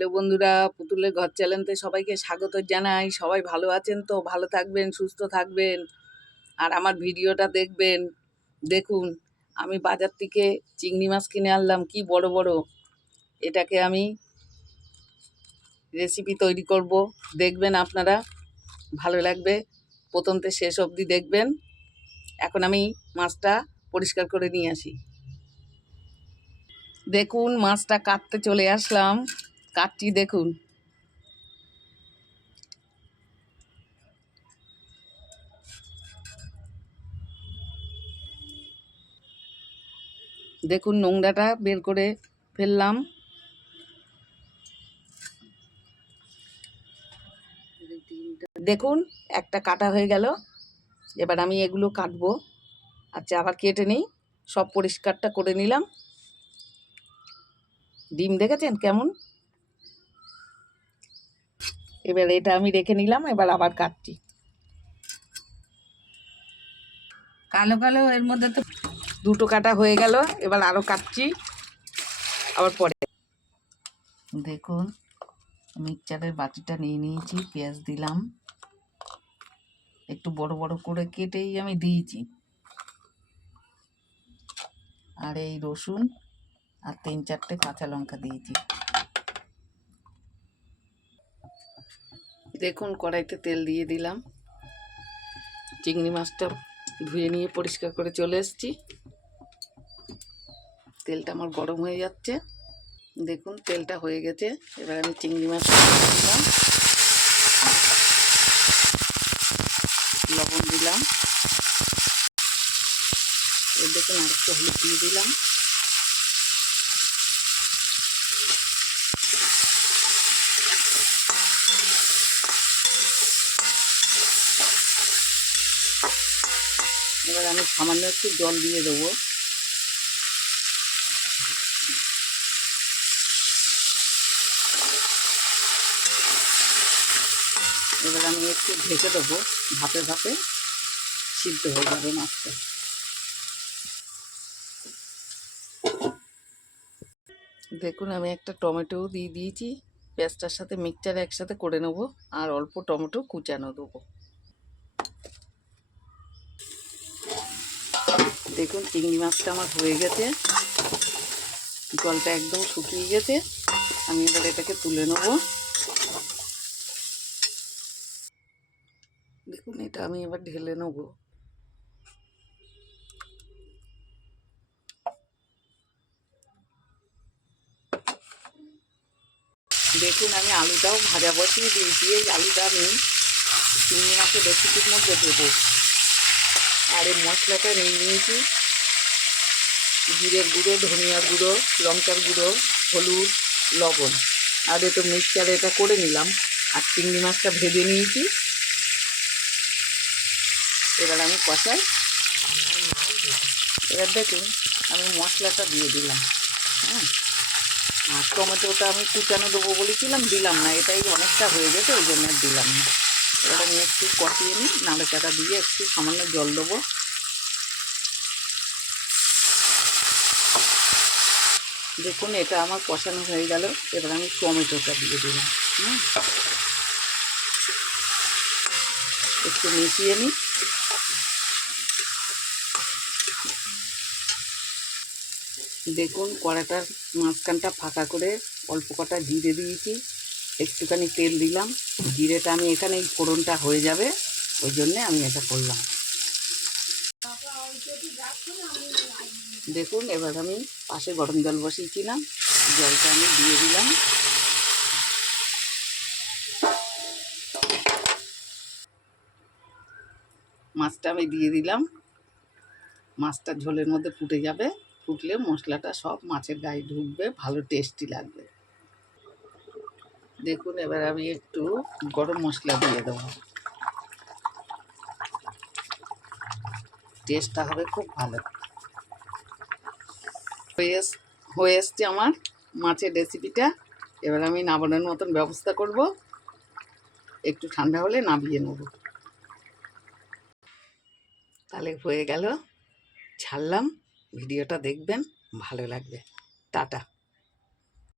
Hello বন্ধুরা, পুতুলের ঘর চ্যানেলে সবাইকে স্বাগত জানাই। সবাই ভালো আছেন তো? ভালো থাকবেন, সুস্থ থাকবেন, আর আমার ভিডিওটা দেখবেন। দেখুন, আমি বাজার থেকে চিংড়ি মাছ কিনে আনলাম, কি বড় বড়। এটাকে আমি রেসিপি তৈরি করব, দেখবেন আপনারা, ভালো লাগবে। প্রথম থেকে শেষ অবধি দেখবেন। এখন আমি মাছটা পরিষ্কার করে নিয়ে আসি। দেখুন, মাছটা কাটতে চলে আসলাম, কাটছি। দেখুন, দেখুন নোংরাটা বের করে ফেললাম। দেখুন, একটা কাটা হয়ে গেল। এবার আমি এগুলো কাটবো। আচ্ছা, আবার কেটে নিই। সব পরিষ্কারটা করে নিলাম। ডিম দেখেছেন কেমন? এবার এটা আমি রেখে নিলাম। এবার আবার কাটছি। কালো কালো এর মধ্যে তো দুটো কাটা হয়ে গেল। এবার আরও কাটছি, আবার পরে। দেখুন, মিক্সচারের বাটিটা নিয়ে নিয়েছি, পেঁয়াজ দিলাম, একটু বড় বড় করে কেটেই আমি দিয়েছি, আর এই রসুন আর 3-4টে কাঁচা লঙ্কা দিয়েছি। দেখুন, কড়াইতে তেল দিয়ে দিলাম। চিংড়ি মাছটা ধুয়ে নিয়ে পরিষ্কার করে চলে এসেছি। তেলটা আমার গরম হয়ে যাচ্ছে। দেখুন, তেলটা হয়ে গেছে। এবার আমি চিংড়ি মাছটা দিলাম, লবণ দিলাম, এর দেখুন আরেকটু হলুদ দিয়ে দিলাম। এবার আমি সামান্য একটু জল দিয়ে দেবো। এবার আমি একটু ঢেকে দেবো, ভাপে ভাপে সিদ্ধ হয়ে যাবে মাছটা। দেখুন, আমি একটা টমেটোও দিয়ে দিয়েছি। পেঁয়াজটার সাথে মিক্সচার একসাথে করে নেব, আর অল্প টমেটো কুচানো দেবো। দেখুন, চিংড়ি মাছটা আমার হয়ে গেছে, জলটা একদম শুকিয়ে গেছে। আমি এবার এটাকে তুলে নেব। দেখুন, এটা আমি এবার ঢেলে নেব। দেখুন, আমি আলুটাও ভাজা বসিয়ে দিয়েছি। এই আলুটা আমি চিংড়ি মাছের রেসিপির মধ্যে দেবো। আর এই মশলাটা নিয়ে নিয়েছি, জিরের গুঁড়ো, ধনিয়ার গুঁড়ো, লঙ্কার গুঁড়ো, হলুদ, লবণ, আর একটু মিক্সচারে এটা করে নিলাম। আর চিংড়ি মাছটা ভেজে নিয়েছি। এবার আমি কষাই। এবার দেখুন, আমি মশলাটা দিয়ে দিলাম। হ্যাঁ, আর টমেটোটা আমি কুচানো দেবো বলেছিলাম, দিলাম না। এটাই অনেকটা হয়ে গেছে, ওই জন্য আর দিলাম না। এবার আমি একটু কষিয়ে নিই, নাড়াচাড়া দিয়ে একটু সামান্য জল দেবো। দেখুন, এটা আমার কষানো হয়ে গেল। এবার আমি টমেটোটা দিয়ে দিলাম। একটু মিশিয়ে নিই। দেখুন, কড়াটার মাঝখানটা ফাঁকা করে অল্প কটা জিরে দিয়েছি, একটুখানি তেল দিলাম। জিরেটা আমি এখানে ফোড়নটা হয়ে যাবে, ওই জন্যে আমি এটা করলাম। দেখুন, এবার আমি পাশে গরম জল বসিয়েছিলাম, জলটা আমি দিয়ে দিলাম। মাছটা আমি দিয়ে দিলাম। মাছটা ঝোলের মধ্যে ফুটে যাবে, ফুটলে মশলাটা সব মাছের গায়ে ঢুকবে, ভালো টেস্টি লাগবে। দেখুন, এবার আমি একটু গরম মশলা দিয়ে দেবো, টেস্টটা হবে খুব ভালো। হয়ে এসছে আমার মাছের রেসিপিটা। এবার আমি নামানোর মতন ব্যবস্থা করব, একটু ঠান্ডা হলে নামিয়ে নেব। তাহলে হয়ে গেল, ছাড়লাম। ভিডিওটা দেখবেন, ভালো লাগবে। টাটা।